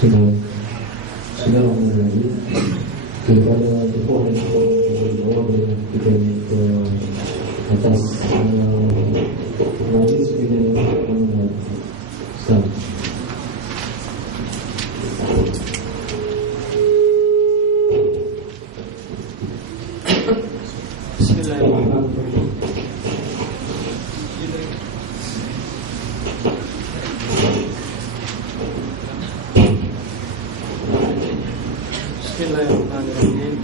Bismillahirrahmanirrahim. Kepada ikhwan dan akhwat kita ke atas majlis dengan Ustaz. Bismillahirrahmanirrahim. Bismillahirrahmanirrahim.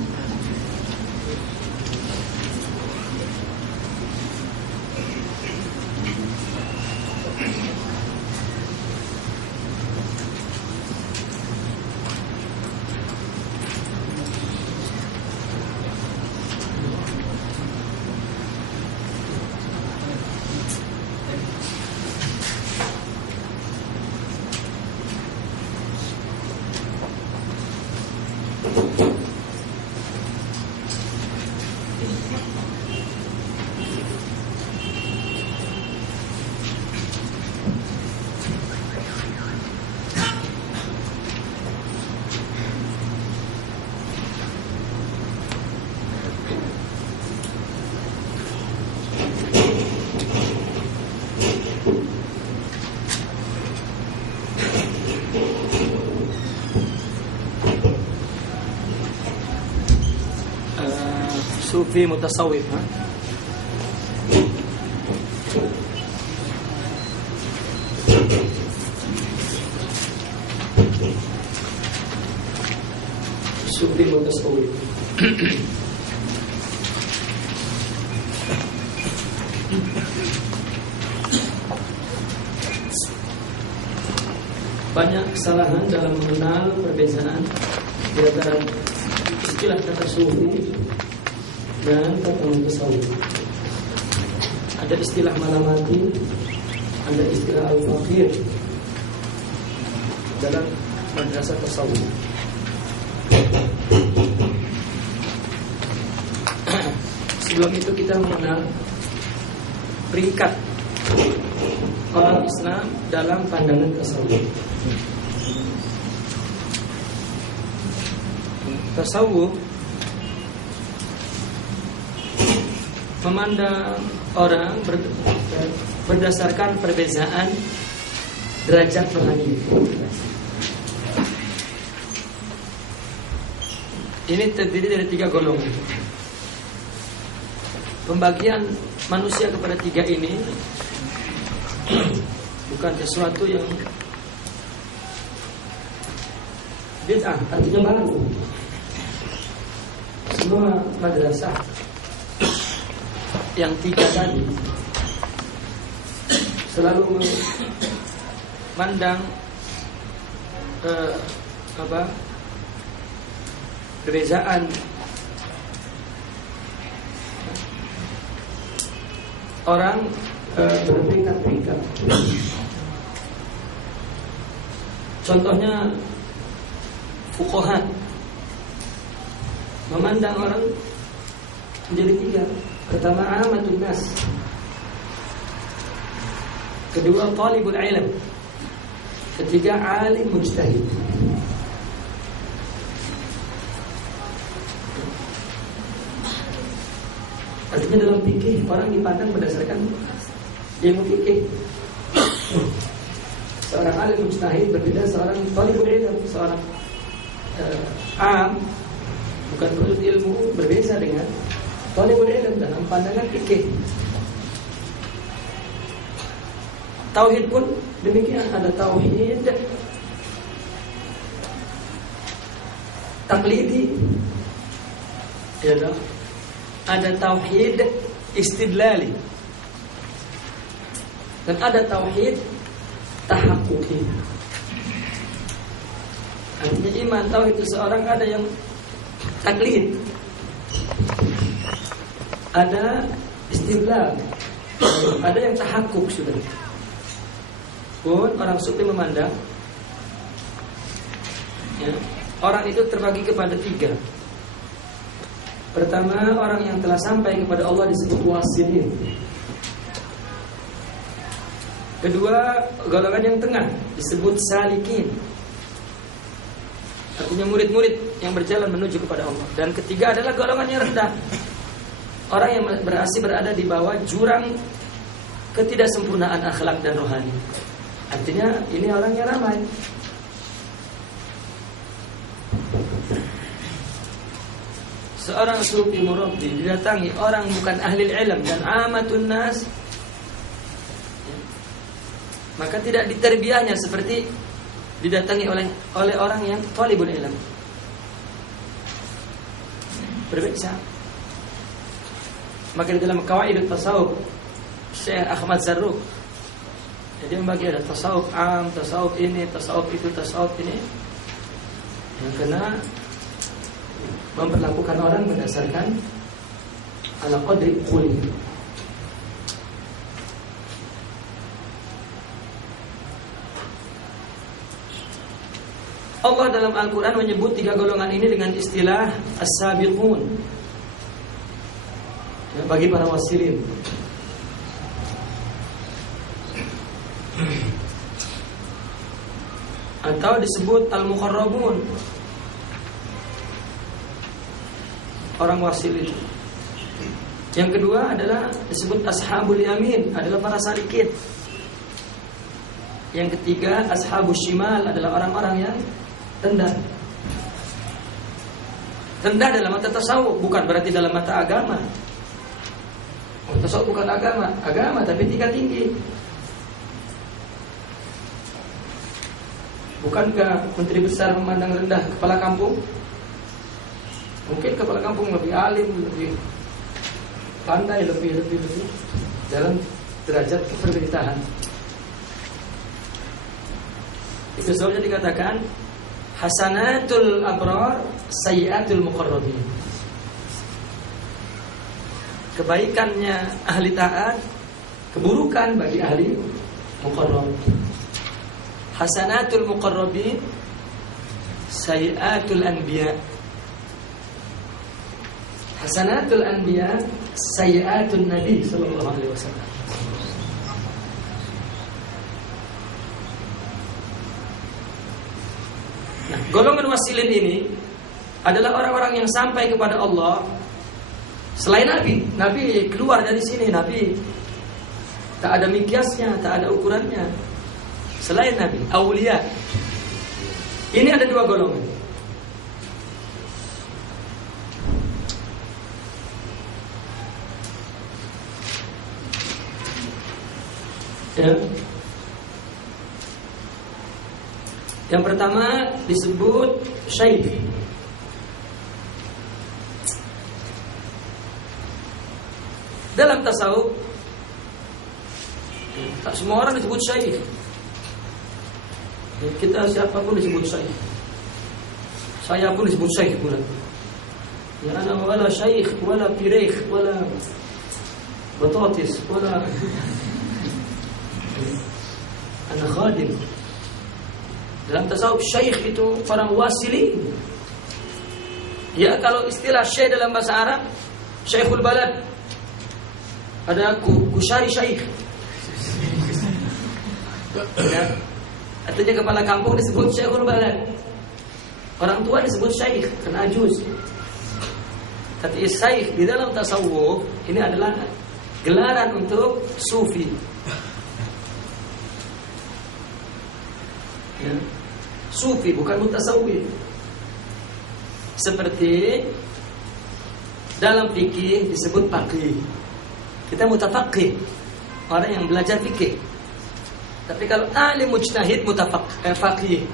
Sufi mutasawwif, Sufi mutasawwif. Banyak kesalahan dalam mengenal perbedaan di antara istilah kata sufi dan kata mutasawwif. Ada istilah malamati, ada istilah al-faqih dalam madrasah tasawuf. Sebelum itu kita mengenal peringkat orang Islam dalam pandangan tasawuf. Tasawuf memandang orang berdasarkan perbedaan derajat rohani. Ini terdiri dari 3 golongan. Pembagian manusia kepada 3 ini bukan sesuatu yang bid'ah, artinya baru. Semua madrasah yang 3 tadi selalu memandang perbedaan orang berperingkat-peringkat. Contohnya fuqaha memandang orang menjadi 3. Pertama amatun nas, kedua talibul ilm, ketiga alim mujtahid. Artinya dalam fikih orang dipandang berdasarkan ilmu fikih. Seorang alim mujtahid berbeda seorang talibul ilm, seorang bukan penuntut ilmu berbeda dengan talibul ilm dalam pandangan fikih. Tauhid pun demikian, ada tauhid taklidi, ya, ada tauhid istidlali, dan ada tauhid tahaqquqi. Artinya iman tauhid seseorang ada yang taklid, ada istidlal, ada yang tahakkuk sudah. Pun orang sufi memandang ya, orang itu terbagi kepada 3. Pertama, orang yang telah sampai kepada Allah disebut wasilin. Kedua, golongan yang tengah disebut salikin. Artinya murid-murid yang berjalan menuju kepada Allah. Dan ketiga adalah golongan yang rendah, orang yang masih berada di bawah jurang ketidaksempurnaan akhlak dan rohani. Artinya ini orangnya ramai. Seorang sufi murabbi didatangi orang bukan ahli ilm dan amatun nas, maka tidak diterbiahnya seperti didatangi oleh orang yang talibul ilm. Berbeda. Maka di dalam Qawaidut Tasawuf Syekh Ahmad Zarruq, jadi membagi ada tasawuf am, tasawuf ini, tasawuf itu, tasawuf ini, yang kena memperlakukan orang berdasarkan ala qadri quli. Allah dalam Al-Quran menyebut 3 golongan ini dengan istilah as-sabiqun, ya, bagi para wasilin. Atau disebut al-muqarrabun, orang wasil itu. Yang kedua adalah disebut ashabul yamin, adalah para salikin. Yang ketiga ashabus shimal, adalah orang-orang yang rendah. Rendah dalam mata tasawuf, bukan berarti dalam mata agama. Tasawuf bukan agama tapi tingkat tinggi. Bukankah menteri besar memandang rendah kepala kampung? Mungkin kepala kampung lebih alim, lebih pandai, lebih dalam derajat kepemerintahan. Itu sebabnya dikatakan hasanatul abrar sayyiatul muqarrabin. Kebaikannya ahli taat, keburukan bagi ahli muqarrab. Hasanatul muqarrabin sayyiatul anbiya. Hasanatul anbiya sayyiatun nabi sallallahu alaihi wasallam. Nah, golongan wasilin ini adalah orang-orang yang sampai kepada Allah selain Nabi. Nabi keluar dari sini, Nabi tak ada mikyasnya, tak ada ukurannya. Selain Nabi, aulia. Ini ada 2 golongan. Ya. Yang pertama disebut syaikh. Dalam tasawuf tak semua orang disebut syaikh. Kita siapapun disebut syaikh. Saya pun disebut syaikh pula. Ya ana wala syaikh wala pirikh wala batatis wala ana khadim. Dalam tasawuf syaikh itu orang wasili. Ya, kalau istilah syekh dalam bahasa Arab, syekhul balad. Ada kusyari syaikh. Ya. Artinya kepala kampung disebut syekhul balad. Orang tua disebut syaikh, karena ajuz. Tapi syaikh di dalam tasawuf ini adalah gelaran untuk sufi. Ya. Sufi bukan mutasawwif. Seperti dalam fikih disebut faqih. Kita mutafaqih, orang yang belajar fikih. Tapi kalau alim mujtahid faqih.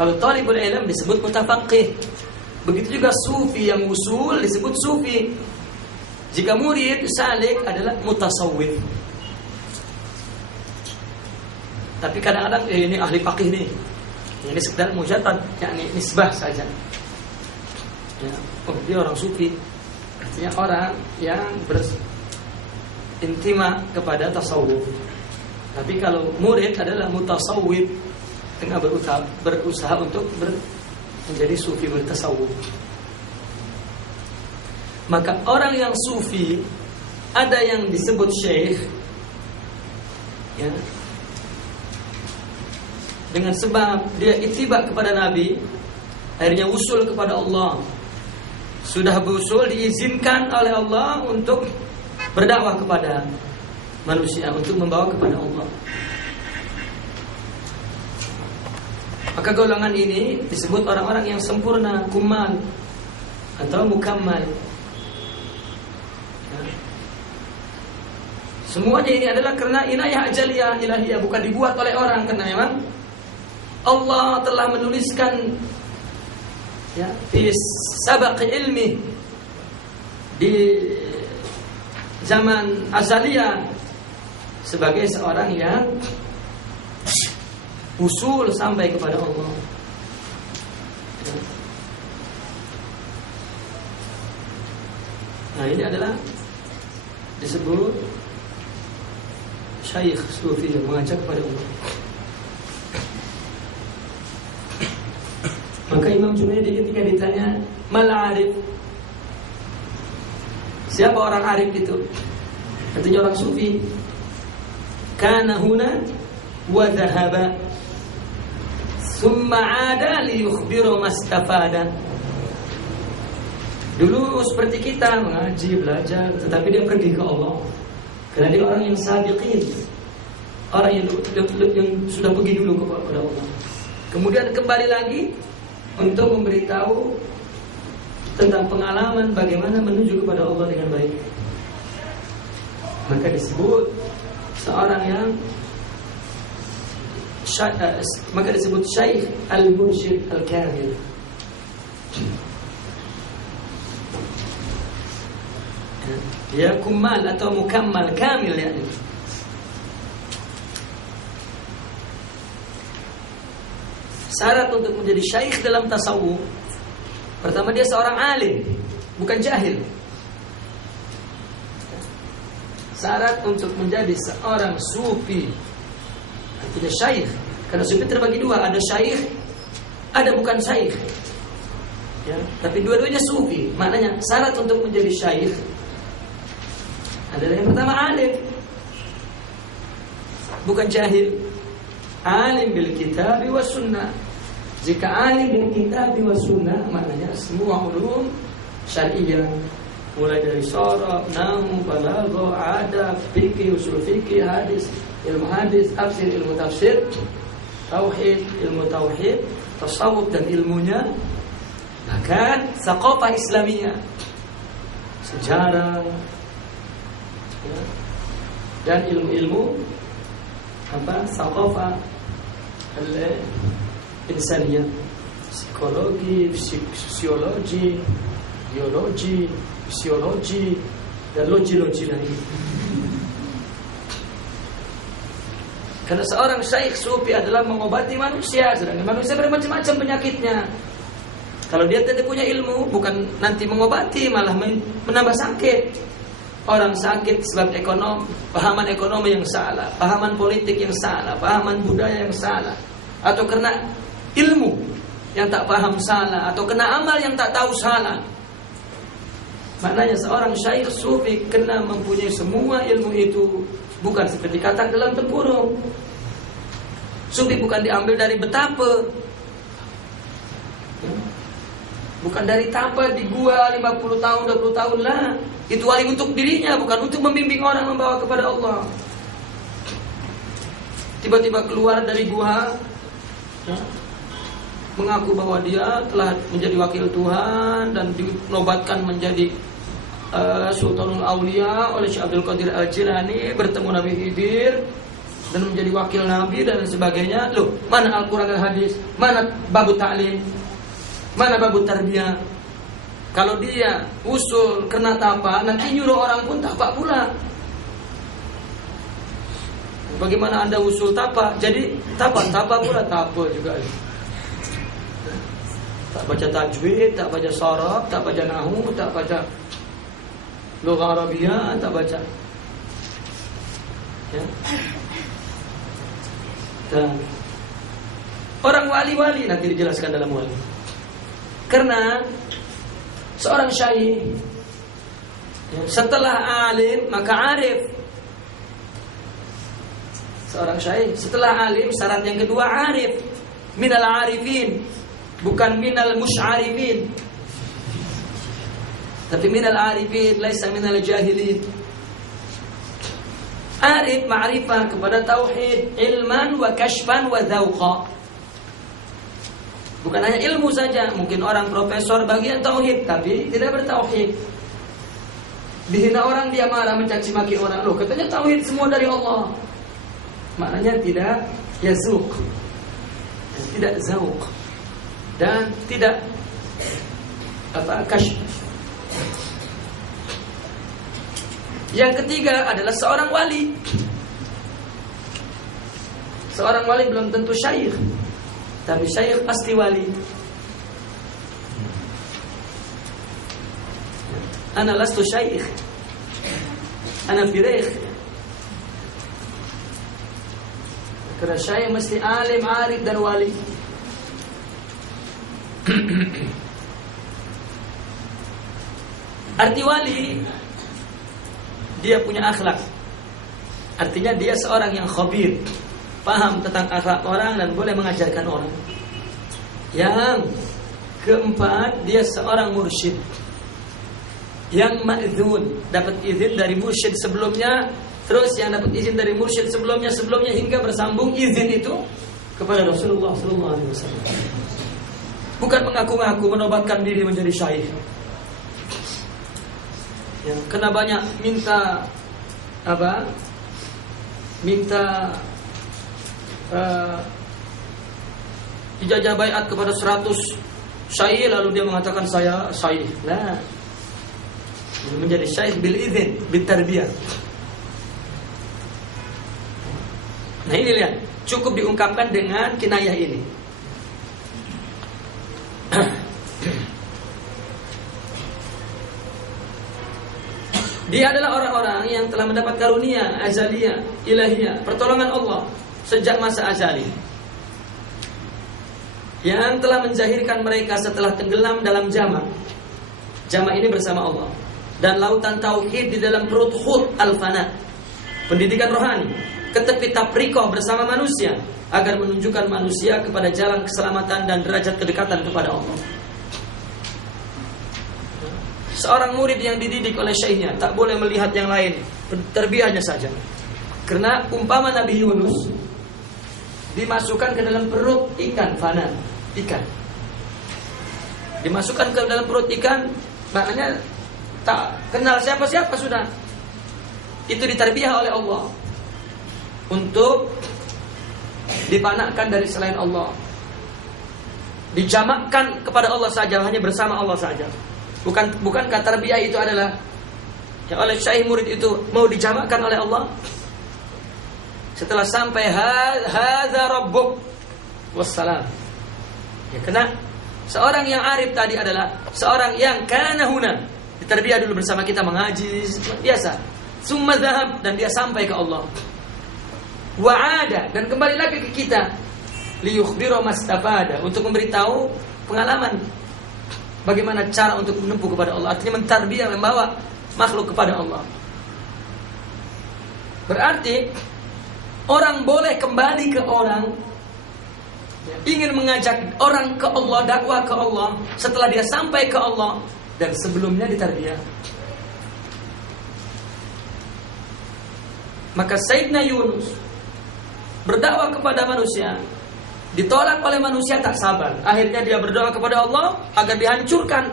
Kalau talibul ilm disebut mutafaqih. Begitu juga sufi yang usul disebut sufi. Jika murid salik adalah mutasawwif. Tapi kadang-kadang ini ahli faqih nih. Ini sekedar mujarrad, yakni nisbah saja. Ya, dia orang sufi. Artinya orang yang berintima kepada tasawuf. Tapi kalau murid adalah mutasawwif, tengah berusaha untuk menjadi sufi bertasawuf. Maka orang yang sufi ada yang disebut syekh, ya, dengan sebab dia ittiba kepada Nabi, akhirnya usul kepada Allah. Sudah berusul, diizinkan oleh Allah untuk berdakwah kepada manusia, untuk membawa kepada Allah. Maka golongan ini disebut orang-orang yang sempurna, kumal atau mukammal. Semuanya ini adalah karena inayah ajaliyah ilahiyah, bukan dibuat oleh orang, karena memang Allah telah menuliskan di sabaq ilmi, di zaman azaliyah, sebagai seorang yang usul sampai kepada Allah. Nah, ini adalah disebut Syekh Sufi yang mengajak kepada Allah. Maka Imam Junaidi ketika ditanya, "Mal arif?" Siapa orang arif itu? Katanya orang sufi. Kana huna wa dhahaba thumma 'ada li yukhbiru mastafada. Dulu seperti kita mengaji, belajar, tetapi dia pergi ke Allah. Karena dia orang yang sabiqin, orang yang sudah pergi dulu kepada Allah. Kemudian kembali lagi untuk memberitahu tentang pengalaman bagaimana menuju kepada Allah dengan baik. Maka disebut seorang yang maka disebut Syekh Al-Mursyid Al-Kamil. Dia kumal atau mukammal, kamil ya. Syarat untuk menjadi syekh dalam tasawuf, pertama dia seorang alim, bukan jahil. Syarat untuk menjadi seorang sufi, artinya syekh. Karena sufi terbagi dua, ada syekh, ada bukan syekh. Ya, tapi dua-duanya sufi. Maknanya syarat untuk menjadi syekh adalah yang pertama alim, bukan jahil. Alim bil kitab wa sunnah. Jika alim bil kitab wa sunnah, maknanya semua ulum syariah, mulai dari sharaf, nahwu, balaghah, adab, fikih, usul fikih, hadis, tafsir, ilmu tafsir, tauhid, ilmu tauhid, tasawuf dan ilmunya, bahkan thaqafah Islamiyah, sejarah, dan ilmu-ilmu thaqafah al-insaniyah, psikologi, sosiologi, biologi, fisiologi, dan logi-logi lain. Karena seorang syekh sufi adalah mengobati manusia, sedangkan manusia bermacam-macam penyakitnya. Kalau dia tidak punya ilmu, bukan nanti mengobati, malah menambah sakit. Orang sakit sebab pahaman ekonomi yang salah, pahaman politik yang salah, pahaman budaya yang salah, atau kena ilmu yang tak paham salah, atau kena amal yang tak tahu salah. Maknanya seorang syekh sufi kena mempunyai semua ilmu itu, bukan seperti katak dalam tempurung. Sufi bukan diambil dari betapa, bukan dari tapa di gua 50 tahun, 20 tahun lah. Itu wali untuk dirinya, bukan untuk membimbing orang membawa kepada Allah. Tiba-tiba keluar dari gua, mengaku bahwa dia telah menjadi wakil Tuhan dan dinobatkan menjadi Sultanul Aulia oleh Syekh Abdul Qadir Al-Jilani, bertemu Nabi Khidir dan menjadi wakil Nabi dan sebagainya. Loh, mana Al-Quran dan Hadis? Mana babu ta'lim? Mana babu tarbiyah? Kalau dia usul kena tapak, nanti nyuruh orang pun tapak pula. Bagaimana Anda usul tapak? Jadi tapak pula tapak juga. Tak baca tajwid, tak baca sharaf, tak baca nahwu, tak baca lughah Arabiyah, tak baca. Ya. Dan orang wali-wali nanti dijelaskan dalam wali. Karena seorang syekh setelah alim maka arif. Seorang syekh setelah alim syarat yang kedua arif, minal arifin. bukan minal musy'arifin, tapi minal arifin, laisa minal jahilin. Arif ma'rifah kepada tauhid, ilman wa kashfan wa dzauqa. Bukan hanya ilmu saja, mungkin orang profesor bagian tauhid tapi tidak bertauhid. Dihina orang dia marah, mencaci maki orang. Loh, katanya tauhid semua dari Allah. Maknanya tidak yazuk, tidak zauq, dan tidak kashf. Yang ketiga adalah seorang wali. Seorang wali belum tentu syekh, tapi syekh pasti wali. Ana lastu syekh, ana firikh. Karena syekh mesti alim, arif dan wali. Arti wali, dia punya akhlak. Artinya dia seorang yang khabir, paham tentang akhlak orang dan boleh mengajarkan orang. Yang keempat, dia seorang mursyid yang ma'dzun, dapat izin dari mursyid sebelumnya, terus yang dapat izin dari mursyid sebelumnya hingga bersambung izin itu kepada Rasulullah SAW. Bukan mengaku-ngaku menobatkan diri menjadi syekh. Ya, kena banyak minta ijazah baiat kepada 100 syekh, lalu dia mengatakan saya syekh. Nah, menjadi syekh bil idzin, bil tarbiyah. Nah, ini lihat, cukup diungkapkan dengan kinayah ini. Dia adalah orang-orang yang telah mendapat karunia azaliyah, ilahiyah, pertolongan Allah sejak masa azali, yang telah menjahirkan mereka setelah tenggelam dalam jamak. Jamak ini bersama Allah dan lautan tauhid di dalam perut Hud al-fana, pendidikan rohani ke tepi taprikoh bersama manusia agar menunjukkan manusia kepada jalan keselamatan dan derajat kedekatan kepada Allah. Seorang murid yang dididik oleh syekhnya tak boleh melihat yang lain, terbiahnya saja. Karena umpama Nabi Yunus dimasukkan ke dalam perut ikan fana, ikan dimasukkan ke dalam perut ikan, maknanya tak kenal siapa-siapa sudah. Itu ditarbiah oleh Allah untuk dipanakkan dari selain Allah, dijamakkan kepada Allah saja, hanya bersama Allah saja. Bukankah tarbiyah itu adalah yang oleh syekh murid itu mau dijamakkan oleh Allah? Setelah sampai hadza rabbuk wassalam. Ya, karena seorang yang arif tadi adalah seorang yang kana huna, ditarbiyah dulu bersama kita mengaji biasa. Summa dzahab, dan dia sampai ke Allah. Wa'ada, dan kembali lagi ke kita. Liyukhbira mastafada, untuk memberitahu pengalaman bagaimana cara untuk menempuh kepada Allah. Artinya mentarbiyah, membawa makhluk kepada Allah. Berarti orang boleh kembali ke orang, ingin mengajak orang ke Allah, dakwah ke Allah setelah dia sampai ke Allah dan sebelumnya ditarbiyah. Maka Sayyidina Yunus berdakwah kepada manusia, ditolak oleh manusia, tak sabar. Akhirnya dia berdoa kepada Allah agar dihancurkan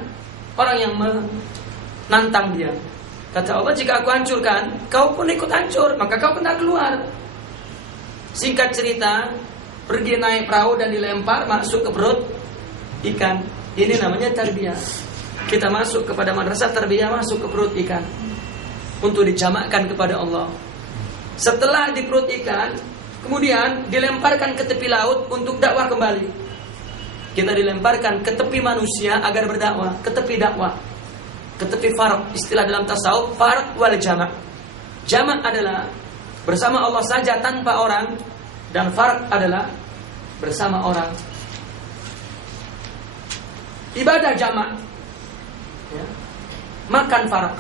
orang yang menantang dia. Kata Allah, jika aku hancurkan, kau pun ikut hancur, maka kau kena keluar. Singkat cerita, pergi naik perahu dan dilempar masuk ke perut ikan. Ini namanya tarbiyah. Kita masuk kepada madrasah tarbiyah, masuk ke perut ikan untuk dijamakkan kepada Allah. Setelah di perut ikan, kemudian dilemparkan ke tepi laut untuk dakwah kembali. Kita dilemparkan ke tepi manusia agar berdakwah, ke tepi dakwah, ke tepi farq. Istilah dalam tasawuf, farq wal jamak. Jamak adalah bersama Allah saja tanpa orang, dan farq adalah bersama orang. Ibadah jamak, ya, makan farq.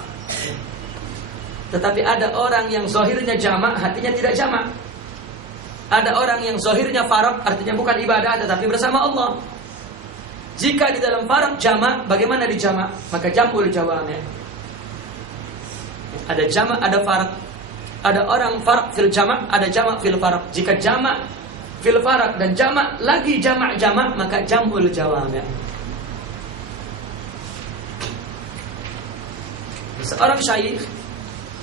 Tetapi ada orang yang zahirnya jamak, hatinya tidak jamak. Ada orang yang zahirnya farq, artinya bukan ibadah tetapi bersama Allah. Jika di dalam farak jamak, bagaimana di jamak? Maka jamul jawami'. Ada jamak, ada farak. Ada orang farak fil jamak, ada jamak fil farak. Jika jamak fil farak dan jamak lagi jamak-jamak, maka jamul jawami'. Seorang syaikh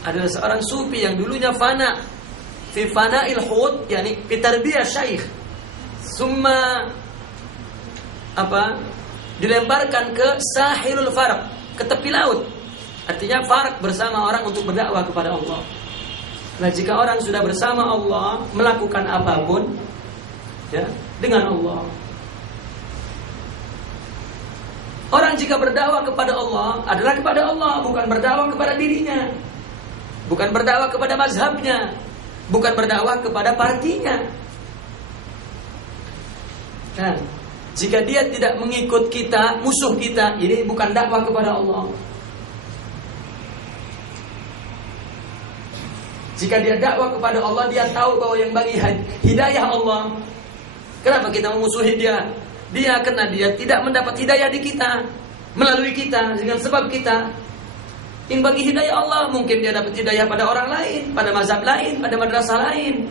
adalah seorang sufi yang dulunya fana fi fana'il hud, yakni fi tarbiyah syaikh. Summa dilemparkan ke sahilul farak, ke tepi laut. Artinya farak bersama orang untuk berdakwah kepada Allah. Nah, jika orang sudah bersama Allah, melakukan apapun ya, dengan Allah. Orang jika berdakwah kepada Allah adalah kepada Allah, bukan berdakwah kepada dirinya, bukan berdakwah kepada mazhabnya, bukan berdakwah kepada partinya. Nah, jika dia tidak mengikut kita, musuh kita, ini bukan dakwah kepada Allah. Jika dia dakwah kepada Allah, dia tahu bahwa yang bagi hidayah Allah. Kenapa kita memusuhi dia? Dia karena dia tidak mendapat hidayah di kita, melalui kita, dengan sebab kita. Yang bagi hidayah Allah, mungkin dia dapat hidayah pada orang lain, pada mazhab lain, pada madrasah lain,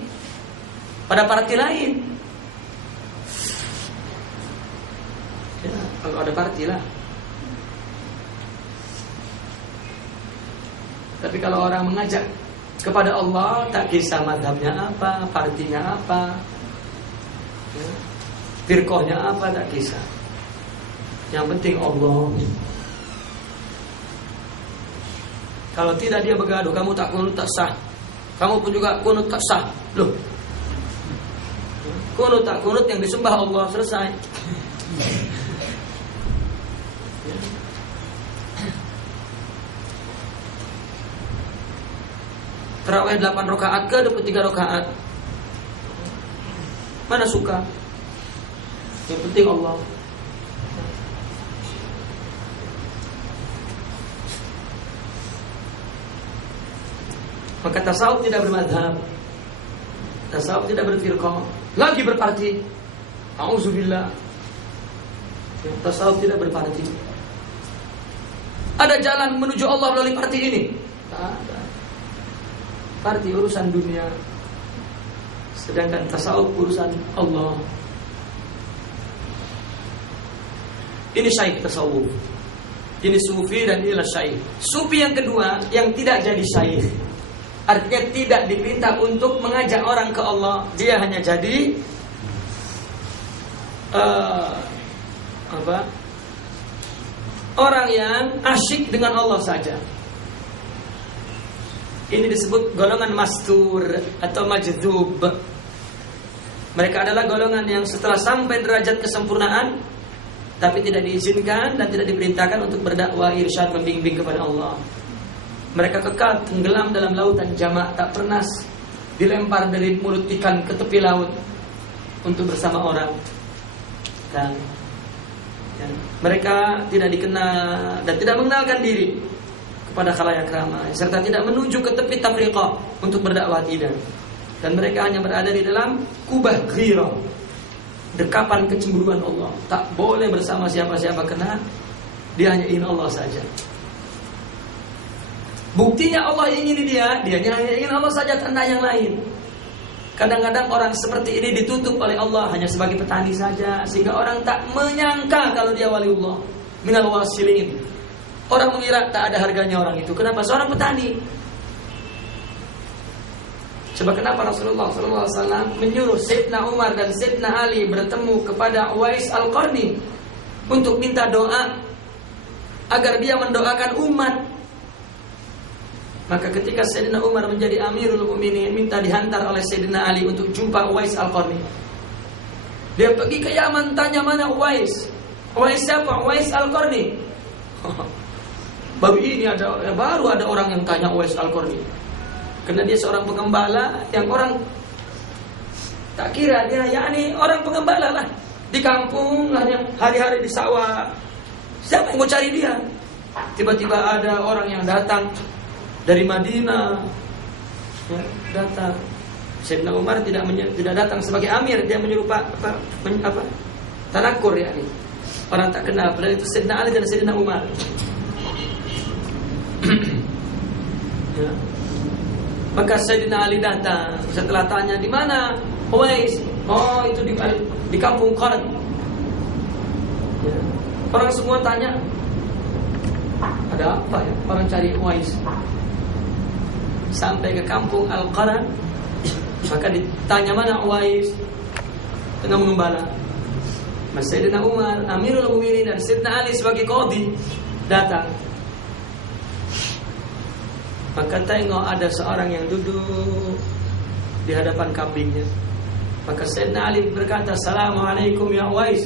pada parti lain. Ya, kalau ada parti lah. Tapi kalau orang mengajak kepada Allah, tak kisah mazhabnya apa, partinya apa, ya, firqahnya apa, tak kisah. Yang penting Allah. Kalau tidak dia bergaduh, kamu tak kunut tak sah, kamu pun juga kunut tak sah. Loh, kunut tak kunut yang disembah Allah, selesai. Tarawih 8 rakaat ke 23 rakaat, mana suka? Yang penting Allah. Maka tasawuf tidak bermadhab, tasawuf tidak berfirqah, lagi berparti. A'udzubillah. Tasawuf tidak berparti. Ada jalan menuju Allah melalui parti ini? Tak ada. Parti urusan dunia, sedangkan tasawuf urusan Allah. Ini syaikh tasawuf, ini sufi, dan inilah syaikh. Sufi yang kedua yang tidak jadi syaikh, artinya tidak diperintah untuk mengajak orang ke Allah. Dia hanya jadi orang yang asyik dengan Allah saja. Ini disebut golongan mastur atau majdhub. Mereka adalah golongan yang setelah sampai derajat kesempurnaan, tapi tidak diizinkan dan tidak diperintahkan untuk berdakwah, irsyad, membimbing kepada Allah. Mereka kekal tenggelam dalam lautan jamak, tak pernah dilempar dari mulut ikan ke tepi laut untuk bersama orang. Dan mereka tidak dikenal dan tidak mengenalkan diri pada khalayak ramai, serta tidak menuju ke tepi tafriqah untuk berdakwah, tidak. Dan mereka hanya berada di dalam kubah ghirah, dekapan kecemburuan Allah. Tak boleh bersama siapa-siapa karena dia hanya ingin Allah saja. Buktinya Allah ingin dia hanya ingin Allah saja, tanda yang lain. Kadang-kadang orang seperti ini ditutup oleh Allah hanya sebagai petani saja, sehingga orang tak menyangka kalau dia waliullah, minal wasilin. Orang mengira tak ada harganya orang itu. Kenapa? Seorang petani. Coba kenapa Rasulullah SAW menyuruh Sayyidina Umar dan Sayyidina Ali bertemu kepada Uwais Al-Qarni untuk minta doa agar dia mendoakan umat. Maka ketika Sayyidina Umar menjadi Amirul Mukminin, minta dihantar oleh Sayyidina Ali untuk jumpa Uwais Al-Qarni. Dia pergi ke Yaman, tanya mana Uwais. Uwais siapa? Uwais Al-Qarni. Baru ada orang yang tanya Uwais Al-Qarni, karena dia seorang pengembala yang orang tak kira dia, yakni orang pengembala lah di kampung, hanya hari-hari di sawah. Siapa yang mau cari dia? Tiba-tiba ada orang yang datang dari Madinah, ya, datang. Sayyidina Umar tidak datang sebagai amir, dia menyuruh tanakur, yakni Orang tak kenal, padahal itu Sayyidina Ali dan Sayyidina Umar. Ya. Maka Sayyidina Ali datang. Setelah tanya, di mana Uwais? Oh, itu di kampung Qarn. Ya. Orang semua tanya, ada apa ya? Orang cari Uwais. Sampai ke kampung Al-Qarn, maka ditanya, mana Uwais? Tengah mengembala. Mas Sayyidina Umar, Amirul Mukminin, dan Sayyidina Ali sebagai qadhi datang. Maka tengok ada seorang yang duduk di hadapan kambingnya. Maka Sayyidina Ali berkata, Assalamualaikum ya Uwais.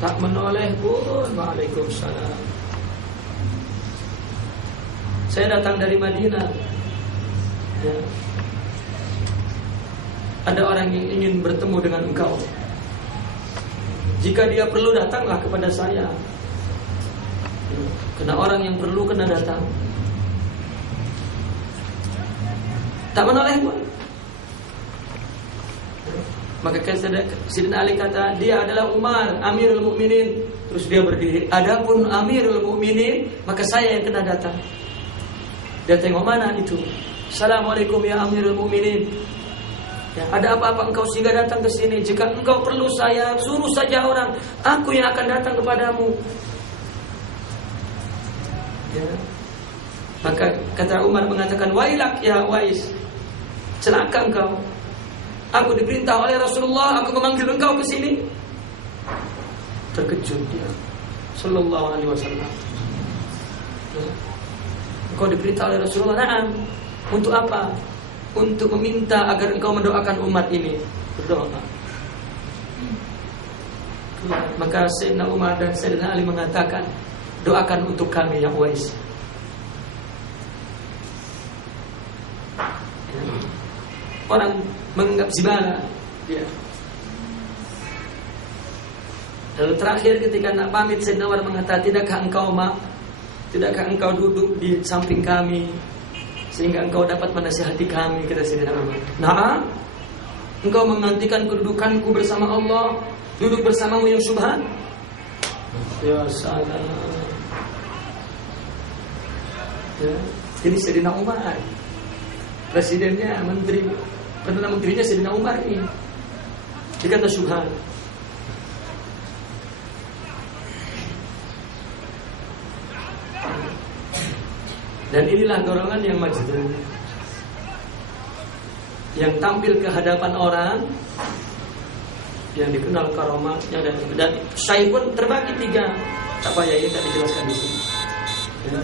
Tak menoleh pun, Waalaikumsalam. Saya datang dari Madinah. Ya. Ada orang yang ingin bertemu dengan engkau. Jika dia perlu, datanglah kepada saya. Karena orang yang perlu kena datang. Tak menoleh pun. Maka Sayyidina Ali kata, dia adalah Umar, Amirul Mukminin. Terus dia berdiri. Adapun Amirul Mukminin, maka saya yang kena datang. Dia tengok, mana itu? Assalamualaikum ya Amirul Mukminin. Ya, ada apa-apa engkau sehingga datang ke sini? Jika engkau perlu saya, suruh saja orang. Aku yang akan datang kepadamu. Ya. Maka kata Umar mengatakan, wailak ya Uwais, celaka engkau. Aku diperintah oleh Rasulullah, aku memanggil engkau ke sini. Terkejut dia, sallallahu alaihi wasallam. Ya. Engkau diperintah oleh Rasulullah, na'am. Untuk apa? Untuk meminta agar engkau mendoakan umat ini. Berdoa. Maka Sayyidina Umar dan Sayyidina Ali mengatakan, doakan untuk kami ya Uwais. Orang menganggap zibala dia. Lalu terakhir ketika nak pamit, Sayyidina Umar mengatakan, tidakkah engkau duduk di samping kami sehingga engkau dapat menasihati kami? Kata Sayyidina Umar. Nah, engkau menggantikan kedudukanku bersama Allah, duduk bersamamu yang subhan. Ya salam. Ya, ini Sayyidina Umar. Presidennya, Perdana Menterinya Sayyidina Umar ini. Dikata subhan. Dan inilah golongan yang majdud, yang tampil ke hadapan orang, yang dikenal karomatnya, dan syai pun terbagi 3. Tak payah ini tak dijelaskan di sini. Ya.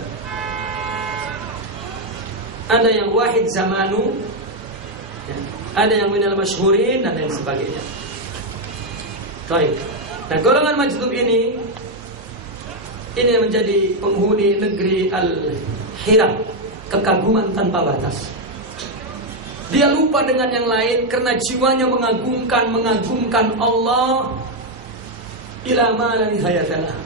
Ada yang wahid zamanu, ya. Ada yang minal masyhurin dan lain sebagainya. Baik. Nah, golongan majdub ini yang menjadi penghuni negeri Al-Hira, kekaguman tanpa batas. Dia lupa dengan yang lain karena jiwanya mengagungkan Allah ila ma la nihayatalah.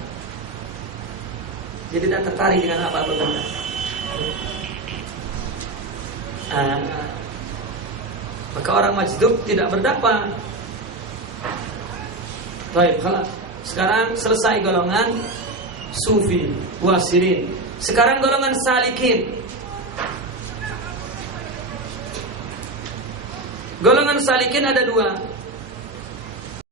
Jadi tidak tertarik dengan apa-apa benda. Maka orang majdub tidak berdakwah. Baik, kalau sekarang selesai golongan sufi, wasirin. Sekarang golongan salikin. Golongan salikin ada 2.